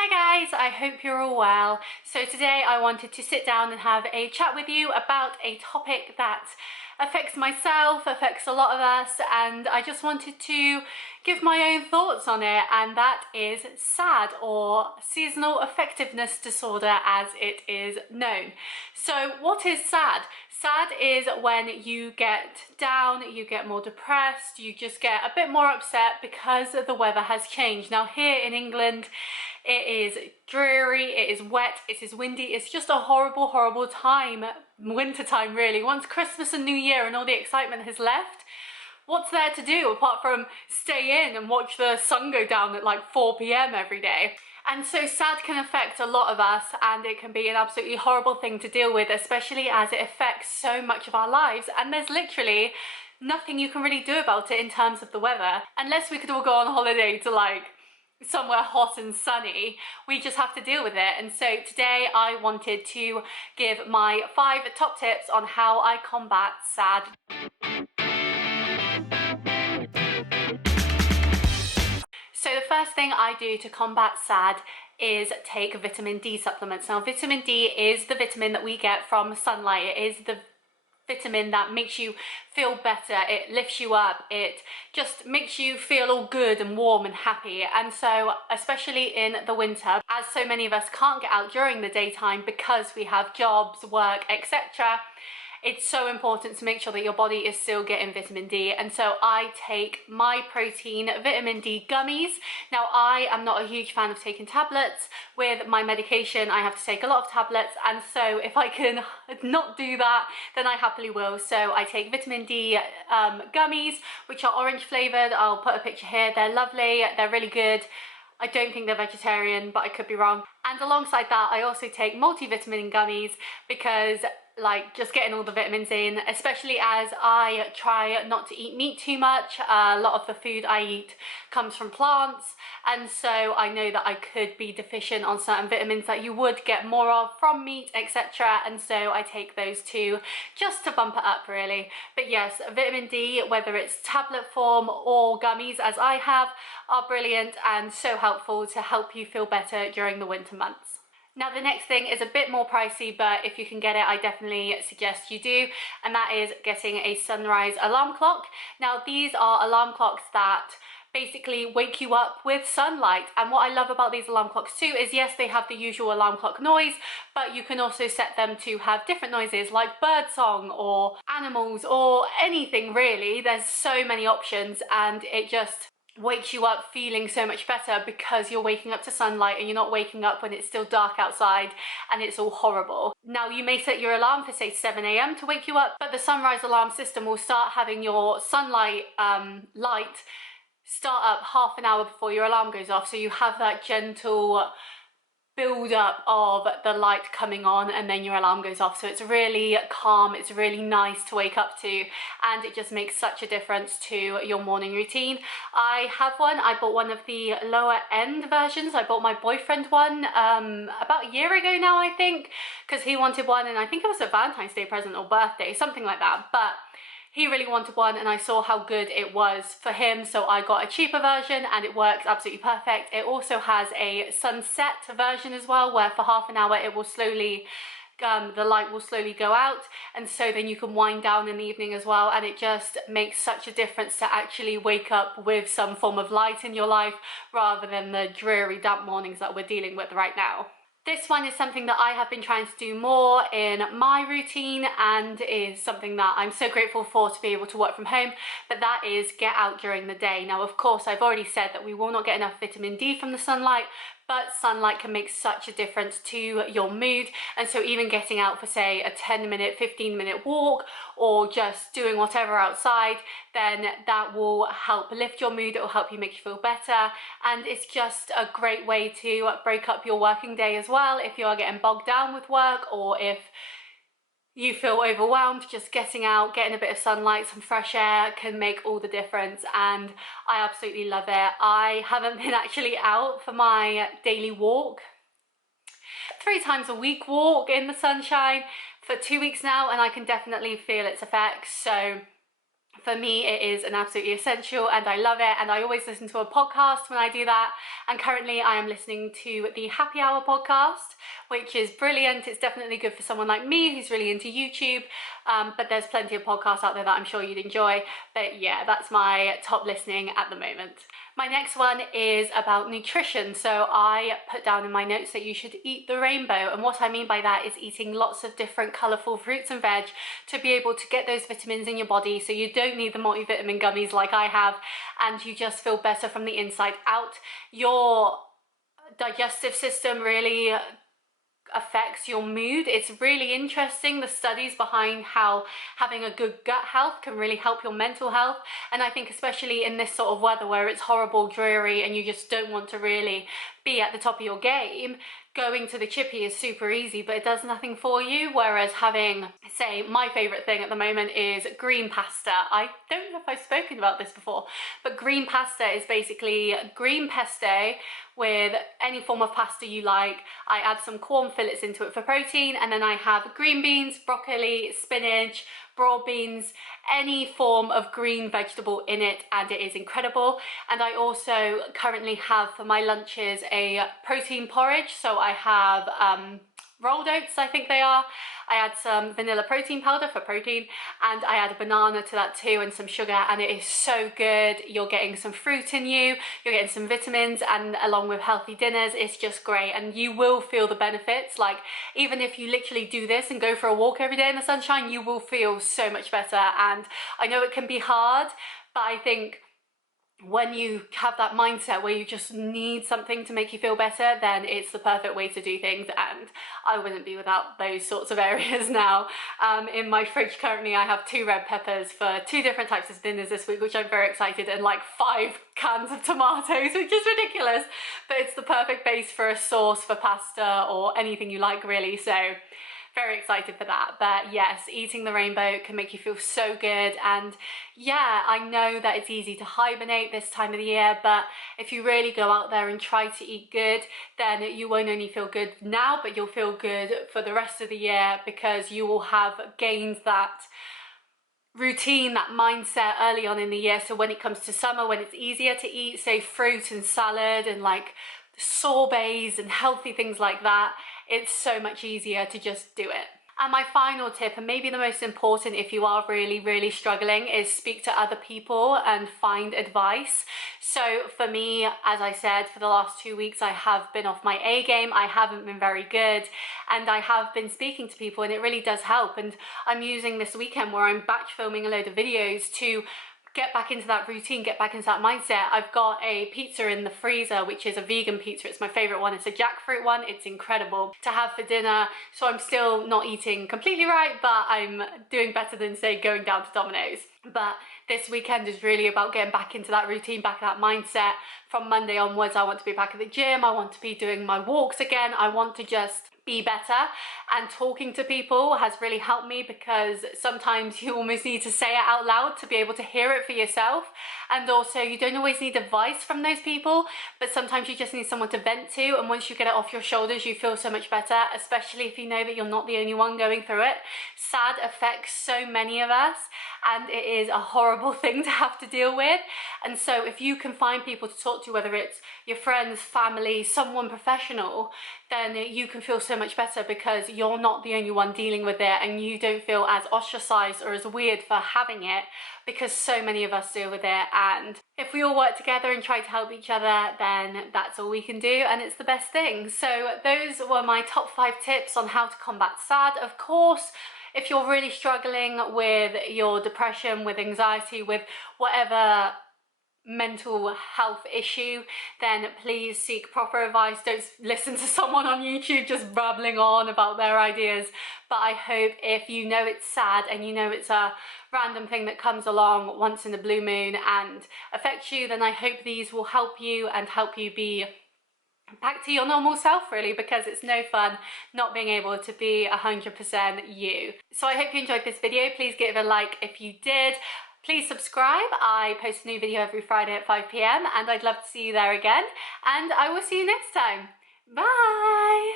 Hi guys, I hope you're all well. So today I wanted to sit down and have a chat with you about a topic that affects myself, affects a lot of us, and I just wanted to give my own thoughts on it, and that is SAD, or Seasonal Affectiveness Disorder as it is known. So what is SAD? SAD is when you get down, you get more depressed, you just get a bit more upset because the weather has changed. Now here in England, it is dreary, it is wet, it is windy, it's just a horrible time, winter time really. Once Christmas and New Year and all the excitement has left, what's there to do apart from stay in and watch the sun go down at like 4 p.m. every day? And so SAD can affect a lot of us, and it can be an absolutely horrible thing to deal with, especially as it affects so much of our lives, and there's literally nothing you can really do about it in terms of the weather. Unless we could all go on holiday to like somewhere hot and sunny, we just have to deal with it. And so today I wanted to give my 5 top tips on how I combat SAD. So the first thing I do to combat SAD is take vitamin D supplements. Now vitamin D is the vitamin that we get from sunlight. It is the vitamin that makes you feel better, it lifts you up, it just makes you feel all good and warm and happy. And so especially in the winter, as so many of us can't get out during the daytime because we have jobs, work, etc., it's so important to make sure that your body is still getting vitamin D. And so I take my protein vitamin D gummies. Now I am not a huge fan of taking tablets. With my medication I have to take a lot of tablets, and so if I can not do that, then I happily will. So I take vitamin D gummies, which are orange flavored. I'll put a picture here. They're lovely, they're really good. I don't think they're vegetarian, but I could be wrong. And alongside that I also take multivitamin gummies, because like just getting all the vitamins in, especially as I try not to eat meat too much. A lot of the food I eat comes from plants, and so I know that I could be deficient on certain vitamins that you would get more of from meat, etc., and so I take those too, just to bump it up really. But yes, vitamin D, whether it's tablet form or gummies as I have, are brilliant and so helpful to help you feel better during the winter months. Now the next thing is a bit more pricey, but if you can get it, I definitely suggest you do, and that is getting a sunrise alarm clock. Now these are alarm clocks that basically wake you up with sunlight, and what I love about these alarm clocks too is yes, they have the usual alarm clock noise, but you can also set them to have different noises like bird song or animals or anything really. There's so many options, and it just wakes you up feeling so much better because you're waking up to sunlight and you're not waking up when it's still dark outside and it's all horrible. Now you may set your alarm for say 7 a.m. to wake you up, but the sunrise alarm system will start having your sunlight light start up half an hour before your alarm goes off, so you have that gentle build up of the light coming on and then your alarm goes off. So it's really calm, it's really nice to wake up to, and it just makes such a difference to your morning routine. I have one. I bought one of the lower end versions. I bought my boyfriend one about a year ago now, I think, because he wanted one, and I think it was a Valentine's Day present or birthday, something like that, but he really wanted one and I saw how good it was for him, so I got a cheaper version and it works absolutely perfect. It also has a sunset version as well, where for half an hour it will slowly the light will slowly go out, and so then you can wind down in the evening as well, and it just makes such a difference to actually wake up with some form of light in your life rather than the dreary damp mornings that we're dealing with right now. This one is something that I have been trying to do more in my routine, and is something that I'm so grateful for, to be able to work from home, but that is get out during the day. Now of course I've already said that we will not get enough vitamin D from the sunlight, but sunlight can make such a difference to your mood, and so even getting out for say a 10-minute, 15-minute walk, or just doing whatever outside, then that will help lift your mood, it will help you make you feel better, and it's just a great way to break up your working day as well. If you are getting bogged down with work, or if you feel overwhelmed, just getting out, getting a bit of sunlight, some fresh air can make all the difference, and I absolutely love it. I haven't been actually out for my daily walk, 3 times a week walk in the sunshine, for 2 weeks now, and I can definitely feel its effects. So For me, it is an absolutely essential and I love it, and I always listen to a podcast when I do that. And currently I am listening to the Happy Hour podcast, which is brilliant. It's definitely good for someone like me who's really into YouTube, but there's plenty of podcasts out there that I'm sure you'd enjoy. But yeah, that's my top listening at the moment. My next one is about nutrition. So I put down in my notes that you should eat the rainbow. And what I mean by that is eating lots of different colourful fruits and veg to be able to get those vitamins in your body, so you don't need the multivitamin gummies like I have, and you just feel better from the inside out. Your digestive system really affects your mood. It's really interesting, the studies behind how having a good gut health can really help your mental health. And I think especially in this sort of weather where it's horrible, dreary, and you just don't want to really be at the top of your game, going to the chippy is super easy, but it does nothing for you. Whereas having, say, my favorite thing at the moment is green pasta. I don't know if I've spoken about this before, but green pasta is basically green pesto with any form of pasta you like. I add some corn fillets into it for protein, and then I have green beans, broccoli, spinach, broad beans, any form of green vegetable in it, and it is incredible. And I also currently have for my lunches a protein porridge. So I have rolled oats, I think they are. I add some vanilla protein powder for protein, and I add a banana to that too, and some sugar, and it is so good. You're getting some fruit in you, you're getting some vitamins, and along with healthy dinners, it's just great. And you will feel the benefits. Like, even if you literally do this and go for a walk every day in the sunshine, you will feel so much better. And I know it can be hard, but I think when you have that mindset where you just need something to make you feel better, then it's the perfect way to do things. And I wouldn't be without those sorts of areas now. In my fridge currently I have 2 red peppers for 2 different types of dinners this week, which I'm very excited, and like 5 cans of tomatoes, which is ridiculous, but it's the perfect base for a sauce for pasta or anything you like, really. So very excited for that. But yes, eating the rainbow can make you feel so good. And yeah, I know that it's easy to hibernate this time of the year, but if you really go out there and try to eat good, then you won't only feel good now, but you'll feel good for the rest of the year, because you will have gained that routine, that mindset early on in the year. So when it comes to summer, when it's easier to eat, say, fruit and salad and like sorbets and healthy things like that, it's so much easier to just do it. And my final tip, and maybe the most important if you are really struggling, is speak to other people and find advice. So for me, as I said, for the last 2 weeks I have been off my A game. I haven't been very good, and I have been speaking to people, and it really does help. And I'm using this weekend where I'm batch filming a load of videos to get back into that routine, get back into that mindset. I've got a pizza in the freezer, which is a vegan pizza. It's my favorite one. It's a jackfruit one. It's incredible to have for dinner. So I'm still not eating completely right, but I'm doing better than, say, going down to Domino's. But this weekend is really about getting back into that routine, back in that mindset. From Monday onwards, I want to be back at the gym. I want to be doing my walks again. I want to just be better. And talking to people has really helped me, because sometimes you almost need to say it out loud to be able to hear it for yourself. And also, you don't always need advice from those people, but sometimes you just need someone to vent to, and once you get it off your shoulders, you feel so much better, especially if you know that you're not the only one going through it. S.A.D affects so many of us, and it is a horrible thing to have to deal with. And so if you can find people to talk to, whether it's your friends, family, someone professional, then you can feel so much better, because you're not the only one dealing with it, and you don't feel as ostracized or as weird for having it, because so many of us deal with it. And if we all work together and try to help each other, then that's all we can do, and it's the best thing. So those were my top 5 tips on how to combat S.A.D. Of course, if you're really struggling with your depression, with anxiety, with whatever mental health issue, then please seek proper advice. Don't listen to someone on YouTube just babbling on about their ideas. But I hope, if you know it's sad and you know it's a random thing that comes along once in a blue moon and affects you, then I hope these will help you and help you be back to your normal self, really, because it's no fun not being able to be 100% you. So I hope you enjoyed this video. Please give it a like if you did. Please subscribe. I post a new video every Friday at 5 p.m. and I'd love to see you there again. And I will see you next time. Bye!